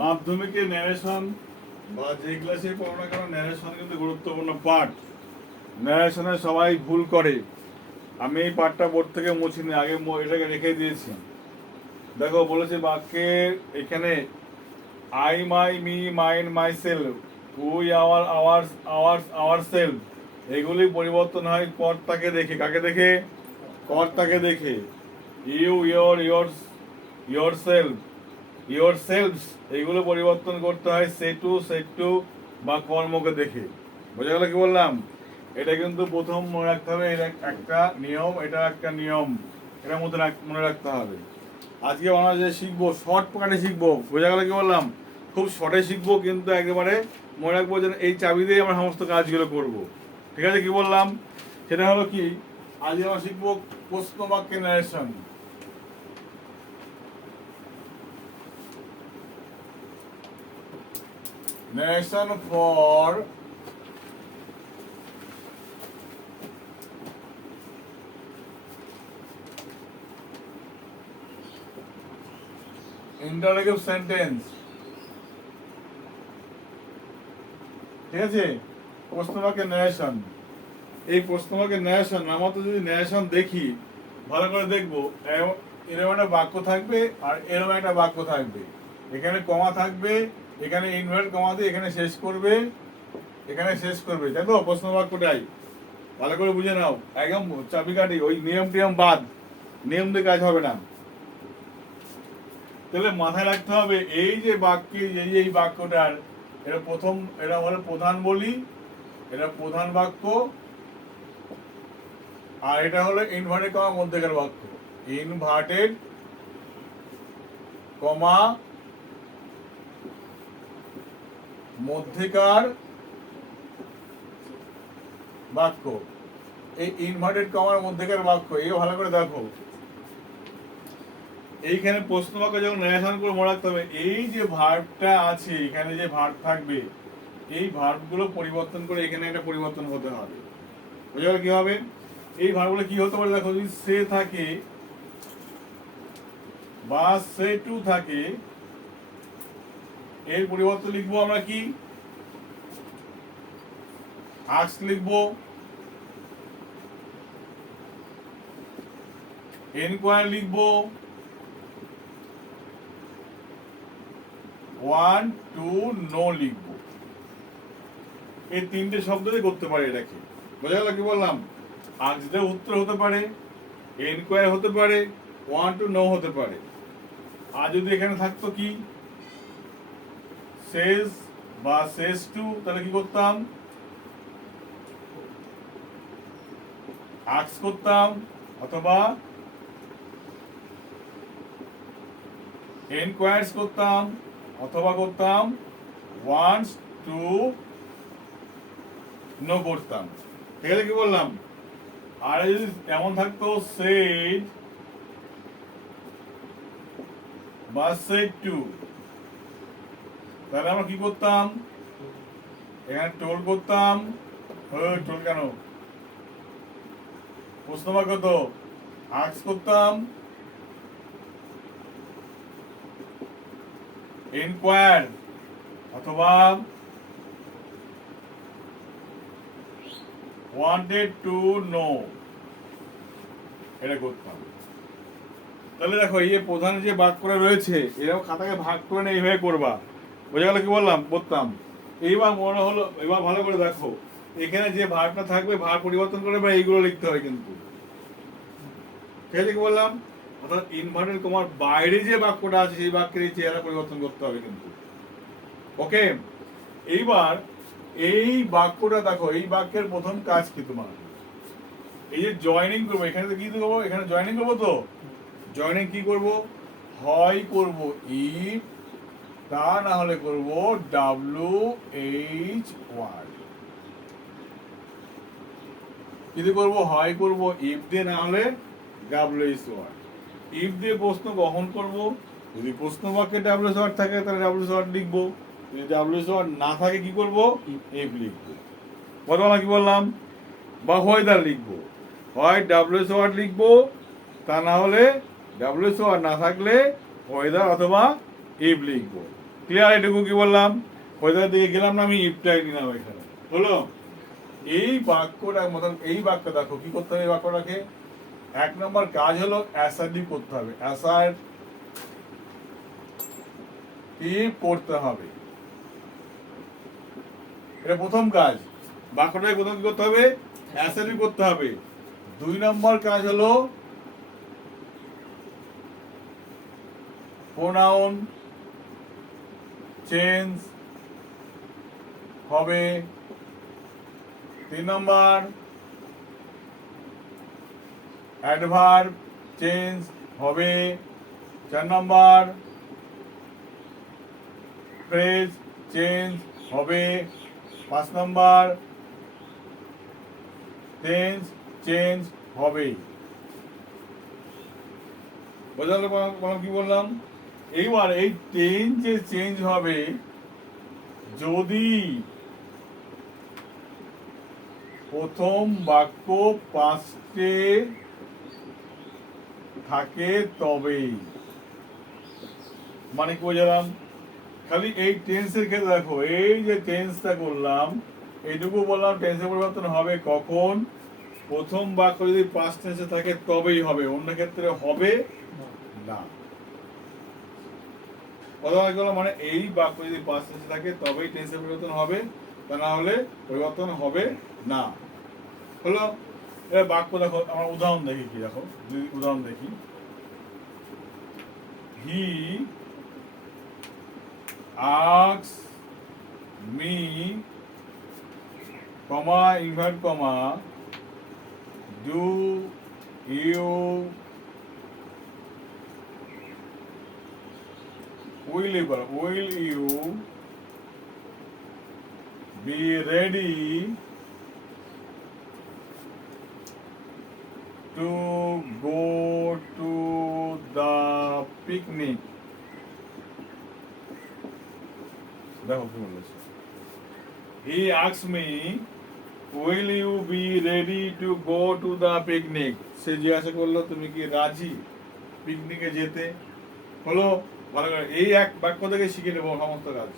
মাধ্যমিকে ন্যারেশন বা যে ক্লাসে পড়ো না কেন, ন্যারেশন কিন্তু গুরুত্বপূর্ণ পার্ট। ন্যারেশনে সবাই ভুল করে। আমি এই পার্টটা বোর্ড থেকে মুছিনি, আগে এটাকে রেখে দিয়েছি। দেখো বলেছে বাক্যের এখানে I my me mine myself, we our ours ours our সেলফ, এগুলি পরিবর্তন হয় কর্তাকে দেখে। কাকে দেখে? কর্তাকে দেখে। You your yours yourself yourselves, এগুলো পরিবর্তন করতে হয় সেট টু বা কর্মকে দেখে। বোঝা গেল কি বললাম? এটা কিন্তু প্রথম মনে রাখতে হবে, এটা একটা নিয়ম, এটা একটা নিয়ম, এটার মধ্যে মনে রাখতে হবে। আজকে আমরা যে শিখবো শর্ট কাটে শিখবো। বোঝা গেল কি বললাম? খুব শর্টে শিখবো, কিন্তু একেবারে মনে রাখবো যে এই চাবি দিয়েই আমরা সমস্ত কাজগুলো করব। ঠিক আছে? কি বললাম? সেটা হলো কি, আজকে আমরা শিখবো প্রশ্ন বাক্যের narration. Narration for interrogative sentence। ঠিক আছে? প্রশ্নবাক্যের ন্যারেশন। এই প্রশ্নবাক্যের ন্যারেশন, আমরা তো যদি ন্যারেশন দেখি, ভালো করে দেখবো, এরকম একটা বাক্য থাকবে আর এরকম একটা বাক্য থাকবে। এখানে কমা থাকবে, এখানে ইনভার্ট কমা দিয়ে এখানে শেষ করবে, এখানে শেষ করবে। তাই তো? প্রশ্ন বাক্যটাই ভালো করে বুঝে নাও, একদম চাবিকাঠি। ওই নিয়ম টিয়ম বাদ, নিয়ম দিয়ে কাজ হবে না। তাহলে মাথায় রাখতে হবে এই যে বাক্যে এই বাক্যটার, এটা প্রথম, এটা হলো প্রধান বলি, এটা প্রধান বাক্য, আর এটা হলো ইনভার্টেড কমা মধ্যেকার বাক্য। ইনভার্টেড কমা মধ্যেকার বাক্য। এই ইনভার্টেড কমার মধ্যেকার বাক্য, এই ভালো করে দেখো। এইখানে প্রশ্ন বাক্য যখন ন্যারেশন করে মনে রাখতে হবে, এই যে ভার্বটা আছে, এখানে যে ভার্ব থাকবে, এই ভার্বগুলো পরিবর্তন করে এখানে একটা পরিবর্তন হতে হবে। বোঝা গেল কি হবে? এই ভার্বগুলো কি হতে পারে দেখো, যদি সে থাকে বা সে টু থাকে, এর পরিবর্তন লিখবো আমরা কি? আস্ক লিখবো, এনকোয়ার লিখবো, ওয়ান টু নো লিখবো। এই তিনটে শব্দ দিয়ে করতে পারে এটাকে। বোঝা গেল কি বললাম? আজকের উত্তর হতে পারে, এনকোয়ার হতে পারে, ওয়ান টু নো হতে পারে। আর যদি এখানে থাকতো কি সেজ বা সেজ টু, তাহলে কি করতাম? আস্ক করতাম, অথবা এনকোয়ার্স করতাম, অথবা করতাম ওয়ান্স টু নো করতাম। ঠিক আছে? কি বললাম? আর যদি এমন থাকতো সেড বা সেড টু, তাহলে আমরা কি করতাম? এখানে টোল করতাম। টোল কেন? প্রশ্ন বাক্য তো। আস্ক করতাম, ইনকোয়ার, অথবা ওয়ান্টেড টু নো, এটা করতাম। তাহলে দেখো এই প্রধান যে বাক্যটা রয়েছে, এরকম খাতাকে ভাগ করে নিয়ে এইভাবে করবা। বোঝা গেল কি বললাম? করতাম। এইবার মনে হলো, এবার ভালো করে দেখো, এখানে যে ভাগটা থাকবে, ভাগ পরিবর্তন করে বা এইগুলো লিখতে হয় কিন্তু। ঠিক আছে? কি বললাম? অর্থাৎ ইনভার্টেড কমার বাইরে যে বাক্যটা আছে, সেই বাক্যের এই চেহারা পরিবর্তন করতে হবে কিন্তু। ওকে? এইবার এই বাক্যটা দেখো, এই বাক্যের প্রথম কাজ কি তোমার? এই যে জয়েনিং করবো, এখানে তো কি করবো? এখানে জয়েনিং করবো তো। জয়েনিং কি করব? হয় করব ইফ, তা না হলে করব WH ওয়ার্ড। যদি করব হয় করব ইফ দিয়ে, না হলে WH ওয়ার্ড। ইফ দিয়ে প্রশ্ন গ্রহণ করব, যদি প্রশ্ন বাক্যে WH ওয়ার্ড থাকে তাহলে WH ওয়ার্ড লিখবো, যদি WH ওয়ার্ড না থাকে কি করব? ইফ লিখবো। বললাম কি বললাম? বা হোয়েদার লিখবো, হয় WH ওয়ার্ড লিখবো, তা না হলে WH ওয়ার্ড না থাকলে হোয়েদার অথবা ইফ লিখবো। ক্লিয়ার? এটুকু কি বললাম? ওইটার দিকে গেলাম না, আমি ইফটাই নিলাম এখানে, হলো? এই বাক্যটা মতন, এই বাক্য দেখো কি করতে হবে। এই বাক্যটাকে 1 নম্বর কাজ হলো অ্যাসার্টিভ করতে হবে, অ্যাসার্টিভ করতে হবে। এটা প্রথম কাজ। বাক্যটাকে প্রথম কি করতে হবে? অ্যাসার্টিভ করতে হবে। 2 নম্বর কাজ হলো প্রোনাউন চেঞ্জ হবে। 3 নম্বর অ্যাডভার্ব চেঞ্জ হবে। 4 নম্বর ফ্রেজ চেঞ্জ হবে। 5 নম্বর টেন্স চেঞ্জ হবে। বোঝালে কি বললাম? এইবার এই টেন্স যে চেঞ্জ হবে, যদি প্রথম বাক্য পাস্টে থাকে তবেই। মানে কি বোঝালাম? খালি এই টেন্সের ক্ষেত্রে দেখো, এই যে টেন্সটা করলাম, এইটুকু বললাম টেন্সের পরিবর্তন হবে কখন? প্রথম বাক্য যদি পাস্ট টেন্সে থাকে তবেই হবে, অন্য ক্ষেত্রে হবে না। মানে এই বাক্য যদি পাস্ট টেন্সে থাকে তবেই টেন্সের পরিবর্তন হবে, তা না হলে পরিবর্তন হবে না। হলো? এবার বাক্য দেখো, আমরা উদাহরণ দেখি। কি দেখো, যদি উদাহরণ দেখি, হি asks me, comma, invert comma, do you will you be ready to go to the picnic? দেখো কি বলেছে, he asks me, will you be ready to go to the picnic? সে জিজ্ঞাসা করলো, তুমি কি রাজি পিকনিকে যেতে? হলো? ভালো করে এই এক বাক্য থেকে শিখে নেবো সমস্ত কাজ।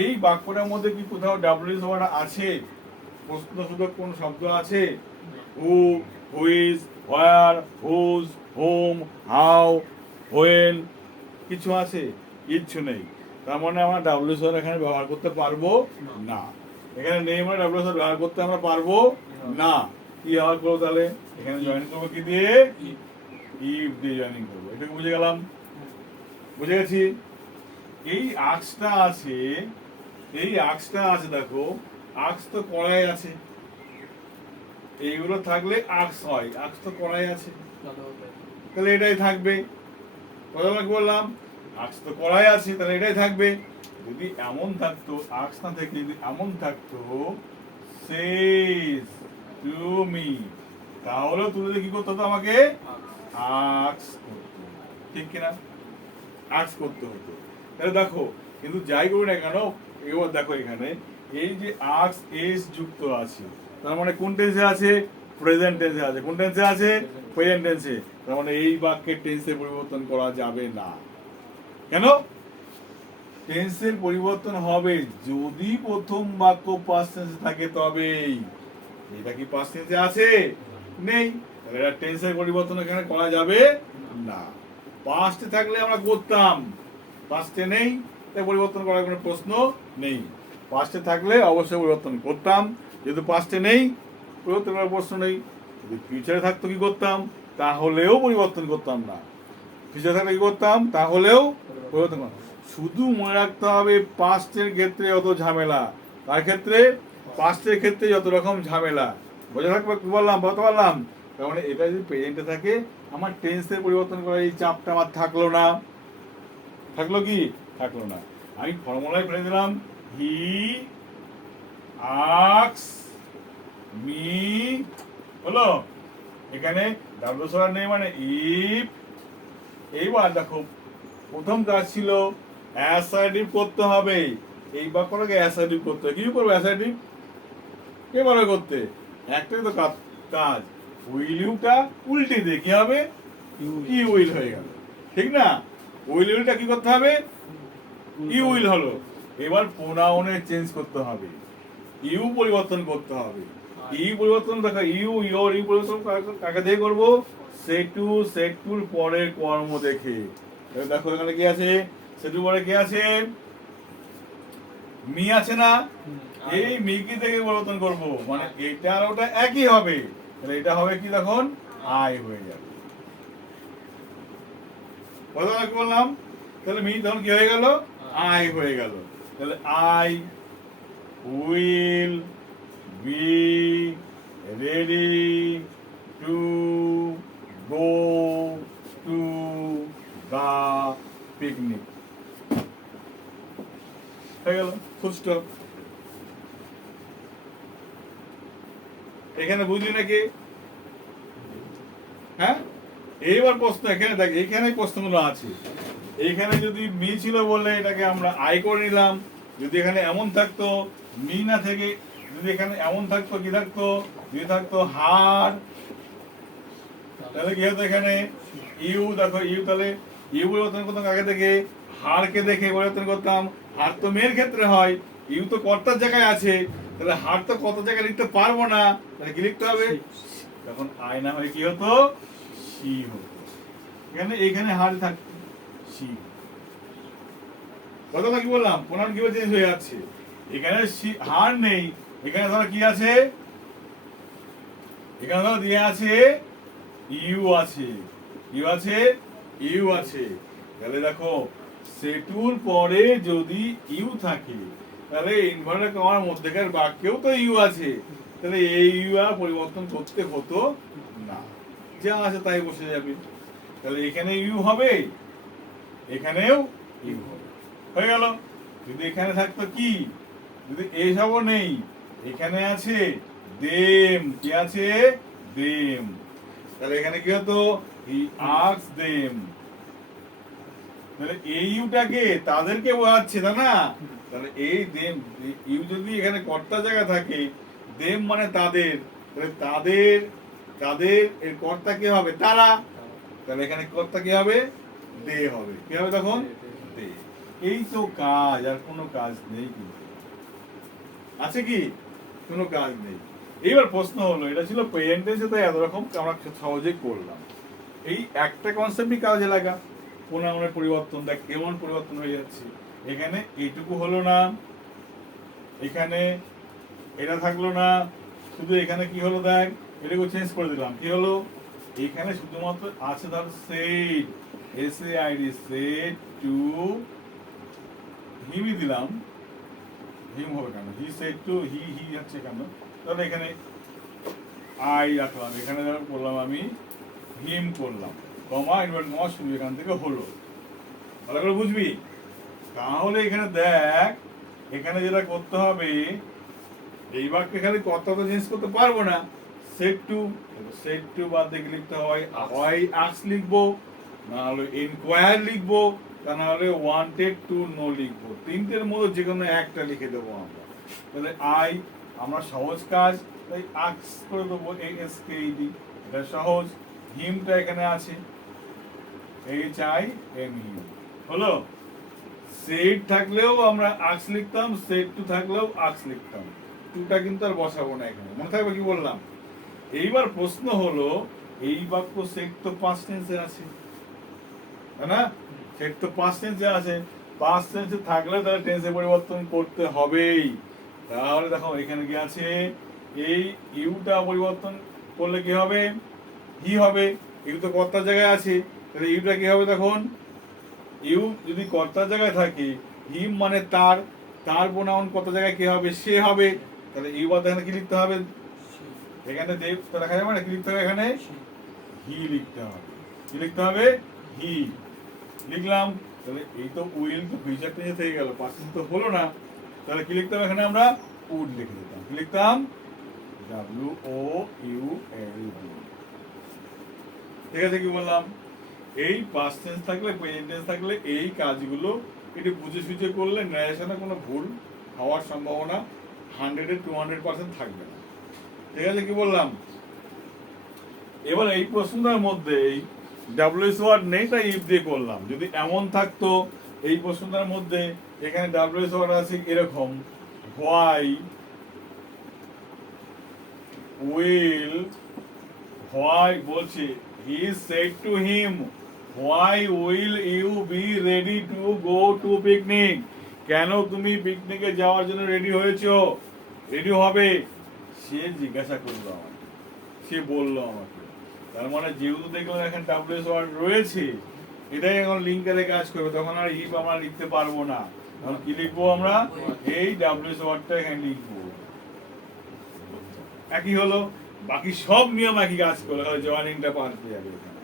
এই বাক্যটার মধ্যে কি কোথাও ডাব্লিউ শব্দটা আছে? প্রশ্নসূচক কোন শব্দ আছে? Who, which, where, whose, whom, how, when, কিছু আছে? কিচ্ছু নেই। তার মানে আমরা ডাব্লিউ শব্দ এখানে ব্যবহার করতে পারবো না। এখানে নেই মানে ডাব্লিউ শব্দ ব্যবহার করতে আমরা পারবো না। কি ব্যবহার করবো তাহলে? এখানে জয়েন করবো কি দিয়ে? ইফ দিয়ে জয়েনিং করবো। এটুকু বুঝে গেলাম? বুঝে গেছি? এই আক্সটা আছে, এই আক্সটা আছে, দেখো আক্স তো কড়াই আছে, এইগুলো থাকলে আক্স হয়, আক্স তো কড়াই আছে, তাহলে এটাই থাকবে। কথা কি বললাম? আক্স তো কড়াই আছে, তাহলে এটাই থাকবে। যদি এমন থাকতো, আক্স না থেকে যদি এমন থাকতো says to me, তাহলে তুলে কি করতে হতো? আমাকে আক্স করতে, ঠিক কিনা? আক্স করতে হতো। তাহলে দেখো, কিন্তু যাই করি না কেন, এবার দেখো এখানে এই যে আক্স এস যুক্ত আছে, তার মানে কোন টেন্সে আছে? প্রেজেন্ট টেন্সে আছে। কোন টেন্সে আছে? প্রেজেন্ট টেন্সে। তার মানে এই বাক্যের টেন্সের পরিবর্তন করা যাবে না। কেন? টেন্সের পরিবর্তন হবে যদি প্রথম বাক্য পাস্ট টেন্সে থাকে তবেই। এটা কি পাস্ট টেন্সে আছে? নেই, তাহলে এটা টেন্সের পরিবর্তন এখানে করা যাবে না। পাস্টে থাকলে আমরা করতাম, পাস্টে নেই, তাই পরিবর্তন করার কোনো প্রশ্ন নেই। পাস্টে থাকলে অবশ্যই পরিবর্তন করতাম, যেহেতু পাস্টে নেই পরিবর্তন করার প্রশ্ন নেই। যদি ফিউচারে থাকতো কি করতাম? তাহলেও পরিবর্তন করতাম না। ফিউচারে থাকলে কি করতাম? তাহলেও পরিবর্তন করতাম। শুধু মনে রাখতে হবে পাস্টের ক্ষেত্রে যত ঝামেলা, তার ক্ষেত্রে পাস্টের ক্ষেত্রে যত রকম ঝামেলা। বোঝা থাকবে? কি বললাম? বলতে পারলাম? তার মানে এটা যদি প্রেজেন্টে থাকে, আমার টেন্সের পরিবর্তন করার এই চাপটা আমার থাকলো না। থাকলো কি? থাকলো না। আমি ফর্মুলায় ফেলে দিলাম, হি আক্স মি, হলো? এখানে ডাব্লিউ সরার নেই মানে ইফ। এইবার দেখো, প্রথম কাজ ছিল অ্যাসার্টিভ করতে হবে। এই বাক্যটাকে অ্যাসার্টিভ করতে হবে। কি করবো অ্যাসার্টিভ? কে পারবে করতে? একটাই তো কাজ, উইল ইউটা উল্টে দিয়ে কি হবে? ইউ উইল হয়ে গেল, ঠিক না? উইল ইউটা কি করতে হবে? ইউ উইল হলো। এবার প্রোনাউনে চেঞ্জ করতে হবে, ইউ পরিবর্তন করতে হবে। ইউ পরিবর্তন দেখো, ইউ ইয়োর ইউ পরিবর্তন কাকে দিয়ে করবো? সেটু, সেটুর পরে কর্ম দেখে। দেখো এখানে কি আছে? সেটুর পরে কি আছে? মি আছে না? এই মিকি থেকে পরিবর্তন করব, মানে এটা আর ওটা একই হবে। তাহলে এটা হবে কি তখন? আই হয়ে যাবে। কথা কি বললাম? তাহলে মি তখন কি হয়ে গেল? আই হয়ে গেল। তাহলে I will be ready to go to the picnic. হয়ে গেল, ফুল স্টপ। এখানে বুঝলি নাকি? হ্যাঁ, এইবার প্রশ্ন এখানে দেখ, এইখানে প্রশ্নগুলো আছে। এইখানে যদি মি ছিল বলে এটাকে আমরা আই করে নিলাম। যদি এখানে এমন থাকতো মি না থেকে, যদি এখানে এমন থাকতো কি থাকতো? যদি থাকতো হার, তাহলে কি হতো? এখানে ইউ, দেখো ইউ, তাহলে ইউ পরিবর্তন করতাম আগে থেকে, হারকে দেখে পরিবর্তন করতাম। হার তো মেয়ের ক্ষেত্রে হয়, ইউ তো কর্তার জায়গায় আছে, তাহলে হার তো কত জায়গায় লিখতে পারবো না, তাহলে কি লিখতে হবে? তখন আই না হয়ে কি হতো? সি হতো। এখানে এখানে হার থাকতো সি। কথা কি বললাম? প্রোনাউন কিভাবে চেঞ্জ হয়ে যাচ্ছে? এখানে হার নেই, এখানে ধরো কি আছে? এখানে ধরো দিয়ে আছে ইউ আছে, ইউ আছে, ইউ আছে। তাহলে দেখো সেটুর পরে যদি ইউ থাকে, তাহলে ইনভার্টার কমার মধ্যেকার বাক্যেও তো ইউ আছে, তাহলে এই ইউ আর পরিবর্তন করতে হতো না, যা আছে তাই বসে যাবে। তাহলে এখানে ইউ হবে, এখানেও ইউ হবে, হয়ে গেল। যদি এখানে থাকতো কি, যদি এসবও নেই, এখানে আছে দেম, কি আছে? দেম। তাহলে এখানে কি হতো? He asked them. তাহলে এই ইউটাকে তাদেরকে বোঝাচ্ছে, তাই না? তাহলে এই দেম, ইউ যদি এখানে কর্তা জায়গা থাকে, দেম মানে তাদের, তাহলে তাদের, তাদের এর কর্তা কি হবে? তারা। তাহলে এখানে কর্তা কি হবে? দে হবে। কি হবে তখন? দে। এই তো কাজ, আর কোনো কাজ নেই। কিন্তু আছে কি? কোনো কাজ নেই। এইবার প্রশ্ন হলো, এটা ছিল প্রেজেন্ট টেন্সে, তাই এত রকম আমরা সহজেই করলাম। এই একটা কনসেপ্টই কাজে লাগা, প্রোনাউনের পরিবর্তন। দেখ কেমন পরিবর্তন হয়ে যাচ্ছে। এখানে এইটুকু হলো না, এখানে এটা থাকলো না, শুধু এখানে কি হলো? দেখ এটাকে চেঞ্জ করে দিলাম, কি হলো? এখানে শুধুমাত্র আছে ধর said, S A I D, said to, হিমই দিলাম, হিম হবে কেন? হি সেড টু, হি হি হচ্ছে কেন? তাহলে এখানে আই রাখলাম, এখানে বললাম আমি হিম করলাম, কমা ইনভার্ট কমা শুরু এখান থেকে হলো। ভালো করে বুঝবি। তাহলে এখানে দেখ, এখানে যেটা করতে হবে, এই বাক্যে খালি কর্তা তো চেঞ্জ করতে পারবো না। সেট টু, সেট টু বাদ দিয়ে লিখতে হয় হয় আস্ক লিখবো, না হলে ইনকোয়ার লিখবো, তা না হলে ওয়ান্টেড টু নো লিখবো। তিনটের মধ্যে যে কোনো একটা লিখে দেবো আমরা। তাহলে আই, আমরা সহজ কাজ, তাই আস্ক করে দেবো, ASKED, এটা সহজ। হিমটা এখানে আছে, HIM, হলো। সেট থাকলেও আমরা আস্ক লিখতাম, সেট টু থাকলেও আস্ক লিখতাম, টুটা কিন্তু আর বসাবো না এখানে, মনে থাকবে কি বললাম? এইবার প্রশ্ন হলো, এই বাক্য সেট তো পাস্ট টেন্সে আছে, তাই না? সেট তো পাস্ট টেন্সে আছে, পাস্ট টেন্সে থাকলে তাহলে টেন্সে পরিবর্তন করতে হবেই। তাহলে দেখো এখানে কি আছে? এই ইউটা পরিবর্তন করলে কি হবে? হি হবে। ইউ তো কর্তার জায়গায় আছে, তাহলে ইউটা কি হবে তখন? ইউ যদি কর্তার জায়গায় থাকে, হিম মানে তার, তার প্রোনাউন কত জায়গায় কি হবে? সে হবে। তাহলে ইউ বাদ এখানে কি লিখতে হবে? এখানে দেব তো লেখা যাবে না, কি লিখতে হবে? এখানে হি লিখতে হবে। কি লিখতে হবে? হি লিখলাম। তাহলে এই তো উইল তো ফিউচার টেন্সে থেকে গেল, পাস্ট টেন্স তো হলো না। তাহলে কি লিখতে হবে? এখানে আমরা উড লিখে দিতাম। কি লিখতাম? WOULD। ঠিক আছে, কি বললাম? এই পাস্ট টেন্স থাকলে, প্রেজেন্ট টেন্স থাকলে এই কাজগুলো একটু বুঝে সুঝে করলে ন্যারেশনে কোনো ভুল হওয়ার সম্ভাবনা 100-এ 200% থাকবে না। ঠিক আছে, কি বললাম? এবার এই প্রশ্নটার মধ্যে WS ওয়ার্ড নেই, তাই ইফ দিয়ে করলাম। যদি এমন থাকতো এই প্রশ্নটার মধ্যে এখানে ডাব্লিউএস ওয়ার্ড আছে এরকম, হোয়াই বলছে he said to him why will you be ready to go to picnic, কেন তুমি পিকনিকে যাওয়ার জন্য রেডি হয়েছো, রেডি হবে, সে জিজ্ঞাসা করলো আমাকে, সে বললো আমাকে। তার মানে যেহেতু দেখলাম এখানে ডাব্লিউএস ওয়ার্ড রয়েছে, এটাই এখন লিঙ্কারে কাজ করবে, তখন আর ইফ আমরা লিখতে পারবো না, তখন কি লিখবো আমরা, এই ডাব্লিউএস ওয়ার্ডটা এখানে লিখবো। একই হলো, বাকি সব নিয়ম একই কাজ করলো, জয়েনিংটা পার পেয়ে যাবে এখানে।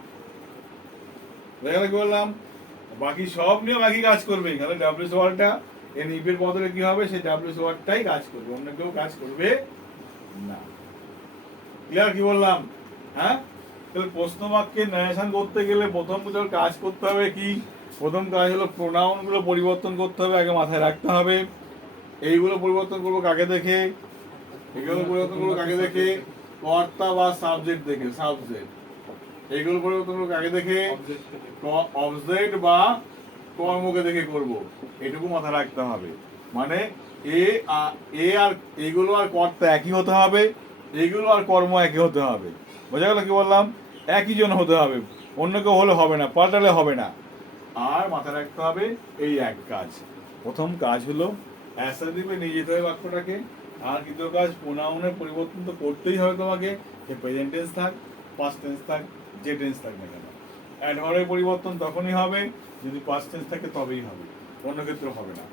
দেখা কি বললাম, বাকি সব নিয়ম একই কাজ করবে, এখানে ডাব্লিউএস ওয়ার্ডটা এর ইফের বদলে কি হবে, সেই ডাব্লিউএস ওয়ার্ডটাই কাজ করবে, অন্য কেউ কাজ করবে না। ক্লিয়ার কি বললাম? হ্যাঁ, তাহলে প্রশ্ন বাক্যে ন্যারেশন করতে গেলে প্রথম কাজ করতে হবে কি, প্রথম কাজ হলো প্রোনাউন গুলো পরিবর্তন করতে হবে, আগে মাথায় রাখতে হবে। এইগুলো পরিবর্তন করবো কাকে দেখে, এগুলো পরিবর্তন করবো কাকে দেখে, কর্তা বা সাবজেক্ট দেখে, সাবজেক্ট। এইগুলো পরিবর্তন করবো কাকে দেখে, অবজেক্ট বা কর্মকে দেখে করব, এটুকু মাথায় রাখতে হবে। মানে এ আর এইগুলো আর কর্তা একই হতে হবে, এইগুলো আর কর্ম একই হতে হবে। বোঝা গেল কি বললাম, একই জন হতে হবে, অন্য কেউ হলে হবে না, পাল্টালে হবে না। আর মাথায় রাখতে হবে এই এক কাজ, প্রথম কাজ হলো অ্যাসার্টিভে নিয়ে যেতে হবে বাক্যটাকে। আর দ্বিতীয় কাজ, প্রোনাউনের পরিবর্তন তো করতেই হবে তোমাকে, যে প্রেজেন্ট টেন্স থাক, পাস্ট টেন্স থাক, যে টেন্স থাক না কেন। অ্যাডভার্বের পরিবর্তন তখনই হবে যদি পাস্ট টেন্স থাকে, তবেই হবে, অন্য ক্ষেত্রে হবে না।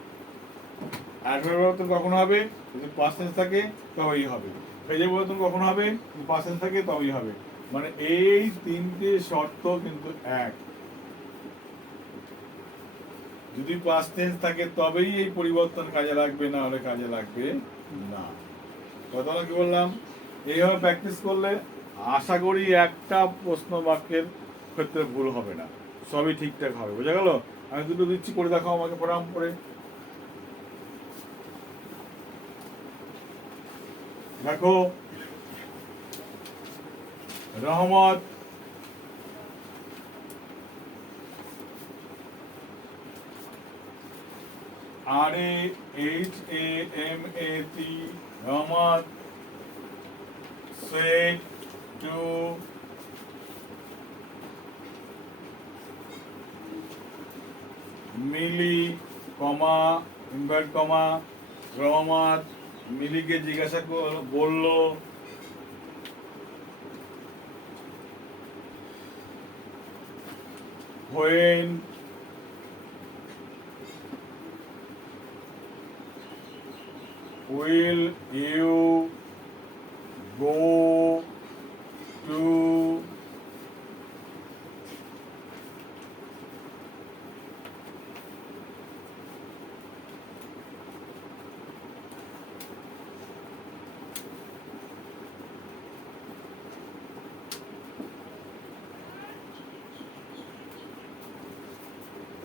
অ্যাডভার্বের পরিবর্তন কখন হবে, যদি পাস্ট টেন্স থাকে তবেই হবে। ফ্রেজের পরিবর্তন কখন হবে, যদি পাস্ট টেন্স থাকে তবেই হবে। মানে এই তিনটে শর্ত কিন্তু এক, যদি পাস্ট টেন্স থাকে তবেই এই পরিবর্তন কাজে লাগবে, না হলে কাজে লাগবে না। কথা কি বললাম, এইভাবে প্র্যাকটিস করলে আশা করি একটা প্রশ্ন বাক্যের ক্ষেত্রে ভুল হবে না, সবই ঠিকঠাক হবে। বোঝা গেল? আমি দুটো দিচ্ছি, করে দেখাও আমাকে প্রণাম করে। দেখো, রহমত, RAHAMAT, Rahamat said to Mili, invert comma, Rahamat মিলিকে জিজ্ঞাসা বলল when will you go to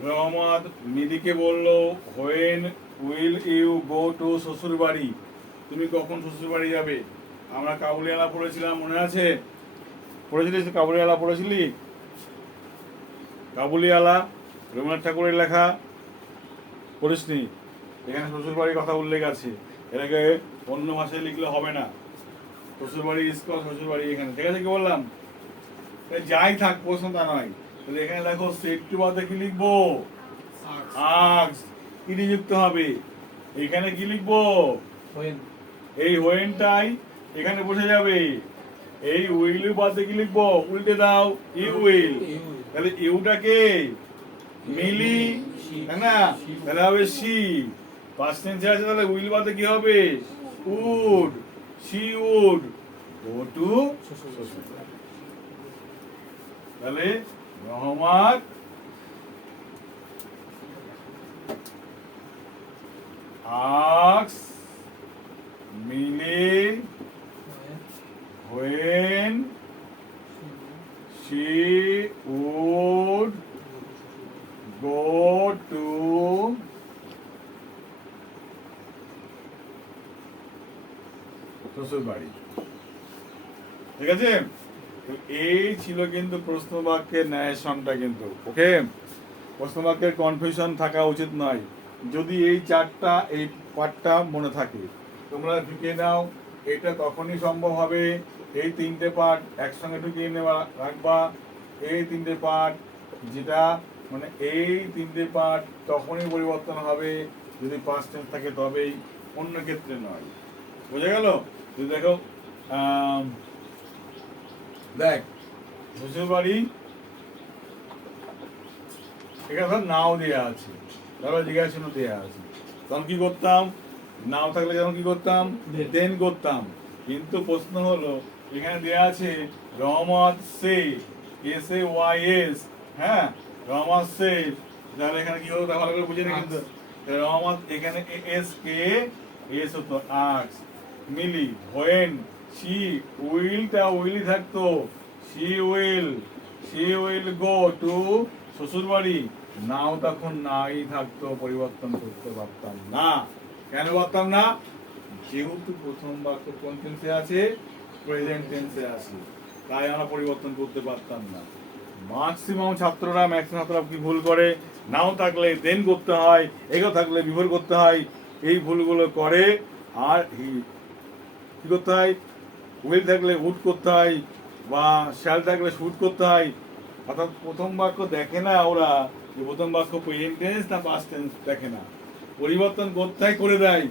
রহমত মিদিকে বলল when will you go to শ্বশুর বাড়ি, তুমি কখন শ্বশুর বাড়ি যাবে। আমরা কাবুলিওয়ালা পড়েছিলাম, মনে আছে? পড়েছিলিস কাবুলিওয়ালা, পড়েছিলি কাবুলিওয়ালা, রবীন্দ্রনাথ ঠাকুরের লেখা, পড়িসনি? এখানে শ্বশুর বাড়ির কথা উল্লেখ আছে, এটাকে অন্য ভাষায় লিখলে হবে না। শ্বশুর বাড়ি স্কল, শ্বশুর বাড়ি এখানে, ঠিক আছে? কি বললাম, যাই থাক প্রশ্ন তা নয়। তাহলে এখানে দেখো সেটু বাদে কি লিখবো, আক্স, কি নিযুক্ত হবে, এখানে কি লিখবো, এই হোয়েনটাই এখানে বসে যাবে। এই উইল বাদে কি লিখবো, উল্টে দাও, ইউ উইল। তাহলে ইউটাকে মিলি, তাই না? তাহলে হবে সি। পাস্ট টেন্সে আছে, তাহলে উইল বাদে কি হবে, would, she would go to শ্বশুর। তাহলে রহমত asks Millie when she would go to শ্বশুর বাড়ি। ঠিক আছে? এই ছিল কিন্তু প্রশ্ন বাক্যের ন্যারেশনটা কিন্তু। ওকে, প্রশ্নবাক্যের কনফিউশন থাকা উচিত নয়। যদি এই চারটা এই পার্টটা মনে থাকে, তোমরা ঢুকিয়ে নাও, এটা তখনই সম্ভব হবে এই তিনটে পার্ট একসঙ্গে ঢুকিয়ে নেওয়া রাখবা। এই তিনটে পার্ট যেটা মানে এই তিনটে পার্ট তখনই পরিবর্তন হবে যদি পাস্ট টেন্স থাকে, তবেই, অন্য ক্ষেত্রে নয়। বোঝা গেল? যদি দেখো দেখ শ্বশুর বাড়ি, এখানে ধর নাও দেওয়া আছে, তারপর জিজ্ঞাসা দেওয়া আছে, তখন কি করতাম? নাও থাকলে যেমন কি করতাম? দেন করতাম। কিন্তু প্রশ্ন হলো এখানে দেওয়া আছে রহমত সে, এস এ ওয়াই এস, হ্যাঁ রহমত সে, তাহলে এখানে কি হতো ভালো করে বুঝে নি কিন্তু। রহমত এখানে এস কে এস হতো আক্স, মিলি হোয়েন শি উইলটা উইলই থাকতো, শি উইল গো টু শ্বশুর বাড়ি, নাও তখন নাই থাকতো, পরিবর্তন করতে পারতাম না। কেন পারতাম না? যেহেতু প্রথম বাক্য কোন টেন্সে আছে? প্রেজেন্ট টেন্সে আছে, তাই আমরা পরিবর্তন করতে পারতাম না। ম্যাক্সিমাম ছাত্ররা কি ভুল করে? নাও থাকলে দেন করতে হয়, এগো থাকলে বিফোর করতে হয়, এই ভুলগুলো করে। আর কি করতে হয়? উইল থাকলে উড করতে হয়, বা শ্যাল থাকলে শুট করতে হয়। অর্থাৎ প্রথম বাক্য দেখে না ওরা যে প্রথম বাক্য প্রেজেন্ট টেন্স না পাস্ট টেন্স, দেখে না, পরিবর্তন করতে হয়, করে দেয়।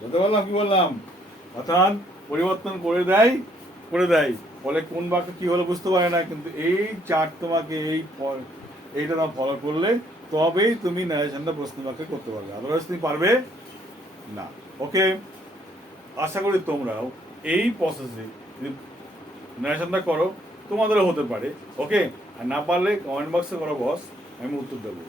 বুঝতে পারলাম কি বললাম? অর্থাৎ পরিবর্তন করে দেয়, ফলে কোন বাক্য কি হলো বুঝতে পারে না। কিন্তু এই চার্ট তোমাকে এইটা তোমার ফলো করলে তবেই তুমি ন্যারেশনটা প্রশ্ন বাক্যে করতে পারবে, আদারওয়াইজ তুমি পারবে না। ওকে, আশা করি তোমরাও এই প্রসেসে যদি ন্যারেশনটা করো তোমাদেরও হতে পারে। ওকে, আর না পারলে কমেন্ট বক্সে করো বস, আমি উত্তর দেবো।